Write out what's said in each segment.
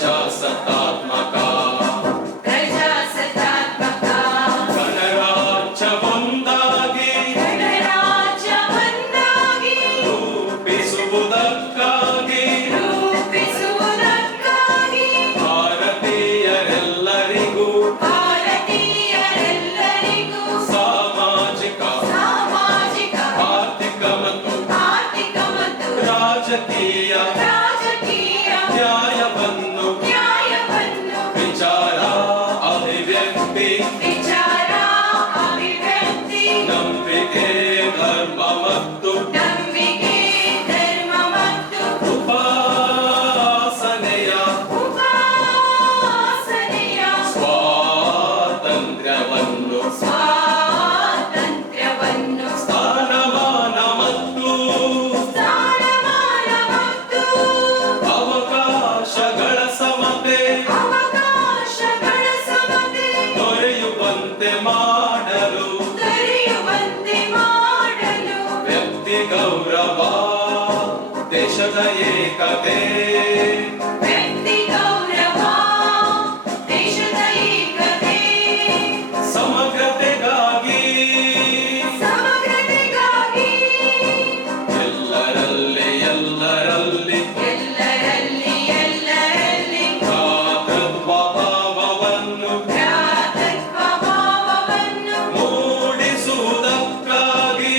ಪ್ರಜಾಸತ್ತಾತ್ಮಕ ಗಣರಾಜ್ಯವೊಂದಾಗಿ ರೂಪಿಸುವುದಕ್ಕಾಗಿ ಭಾರತೀಯರೆಲ್ಲರಿಗೂ ಸಾಮಾಜಿಕ ಆರ್ಥಿಕ ಮತ್ತು ರಾಜಕೀಯ ನ್ಯಾಯವನ್ನು ವಿಚಾರ ಅಭಿವ್ಯಕ್ತಿ ನಂಬಿಕೆ ಧರ್ಮ ಮತ್ತು ಉಪಾಸನೆಯ ಸ್ವಾತಂತ್ರ್ಯವನ್ನು ಸ್ಥಾನಮಾನ ಮತ್ತು ಅವಕಾಶಗಳ ಸಮತೆ ದೊರೆಯುವಂತೆ ಮಾಡಲು ವ್ಯಕ್ತಿ ಗೌರವ ದೇಶದ ಏಕತೆ ಸಮಗ್ರತೆಗಾಗಿ ಎಲ್ಲರಲ್ಲಿ ಭ್ರಾತೃತ್ವ ಭಾವವನ್ನು ಮೂಡಿಸುವುದಕ್ಕಾಗಿ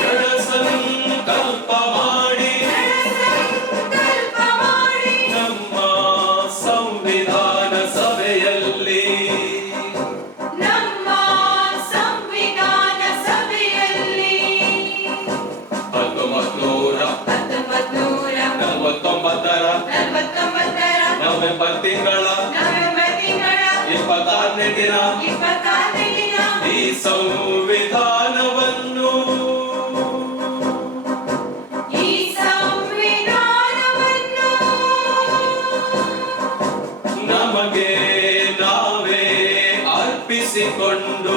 ದೃಢ ಸಂಕಲ್ಪ ಮಾಡಿ ನಮ್ಮ ಸಂವಿಧಾನ ಸಭೆಯಲ್ಲಿ ನವೆಂಬರ್ ತಿಂಗಳ 26ನೇ ದಿನ ಈ ಸಂವಿಧಾನವನ್ನು ನಮಗೆ ನಾವೇ ಅರ್ಪಿಸಿಕೊಂಡು